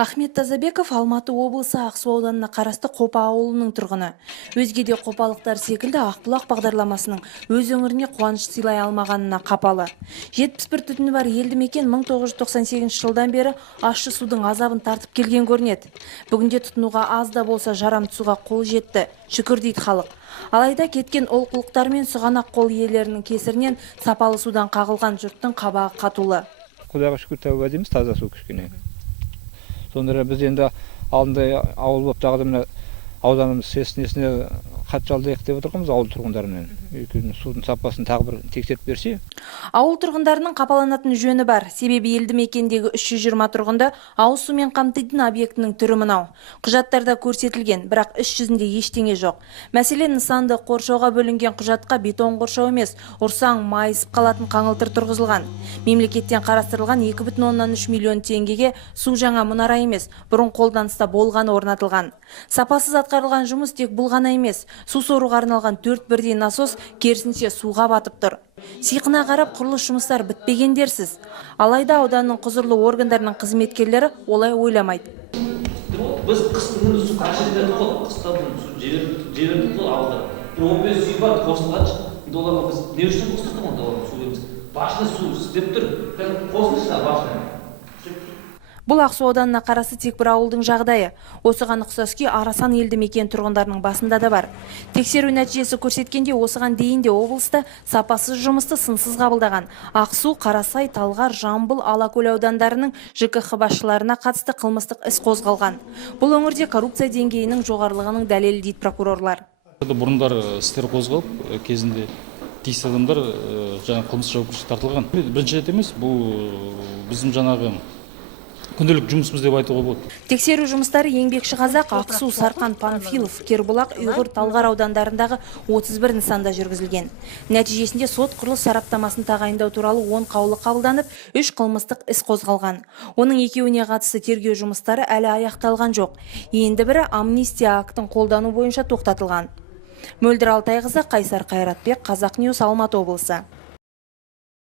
Ахмет Тазабеков Алматы облысы Ақсу ауданына қарасты Қопа ауылының тұрғыны. Өзге де қопалықтар секілді Ақбұлақ бағдарламасының өз өңіріне қуаныш сыйлай алмағанына қапалы. 71 түтіні бар елді мекен 1998 жылдан бері ащы судың азабын тартып келген көрінеді. Бүгінде тұтынуға аз да болса жарамды суға қол жетті, шүкір дейді халық. Алайда кеткен олқылықтар мен сұғанақ қол иелерінің кесірінен сапалы судан қағылған жұрттың қабағы қатулы. Құдайға шүкір тәуба дейміз, таза су кішкене. Сонда біз енді алдында ауыл болып тағы да ауданымыз несіне хат жалдайық деп отырғанбыз ауыл тұрғындарымен. Судың сапасын тағы бір тексеріп берсе. Ауыл тұрғындарының қапаланатын жөні бар. Себебі елді мекендегі 320 тұрғынды ауыз сумен қамтитын объектінің түрі мынау. Құжаттарда көрсетілген, бірақ іс жүзінде ештеңе жоқ. Мәселен, нысанды қоршауға бөлінген құжатқа бетон қоршау емес, ұрсаң майысып қалатын қаңылтыр тұрғызылған. Мемлекеттен қарастырылған 2,3 миллион теңгеге су жаңа мұнара емес, бұрын қолданыста болғаны орнатылған. Сапасыз атқарылған жұмыс тек бұл ғана емес. Су соруға арналған 4 бірдей насос керісінше суға батып тұр. Сиқына қарап құрылыс жұмыстар бітпегендерсіз. Алайда ауданның құзырлы органдарының қызметкерлері олай ойламайды. Біз қыстың су қашырды ғой, қыста су жібердік қой ауылда. 15 үй бар, қосылғанша. Оларға біз не үшін қостырдық онда су дейміз. Башына су істеп тұр, қосылшы башына. Бұл Ақсу ауданына қарасы тек бір ауылдың жағдайы. Осыған ұқсас күй Арасан елді мекен тұрғындарының басында да бар. Тексеру нәтижесі көрсеткенде осыған дейін де облыста сапасыз жұмысты сынсыз қабылдаған. Ақсу, Қарасай, Талғар, Жамбыл, Алакөл аудандарының ЖКХ басшыларына қатысты қылмыстық іс қозғалған. Бұл өңірде коррупция деңгейінің жоғарылығының дәлелі дейді прокурорлар. Бұрындар істер қозғалып, кезінде тиісті адамдар жаңа қылмыс жауапкершілікке тартылған. Бірінші рет емес, бұл біздің жаңағы күнделік жұмысымыз деп айтуға болады. Тексеру жұмыстары Еңбекші Қазақ, Ақсу, Сарқан, Панфилов, Кербұлақ, Ұйғыр, Талғар аудандарындағы 31 нысанда жүргізілген. Нәтижесінде сот құрылыс сараптамасын тағайындау туралы 10 қаулы қабылданып, 3 қылмыстық іс қозғалған. Оның екеуіне қатысты тергеу жұмыстары әлі аяқталған жоқ. Енді бірі амнистия актын қолдану бойынша тоқтатылған. Мөлдір Алтайқызы, Қайсар Қайратбек, Қазақ Ньюс, Алматы облысы.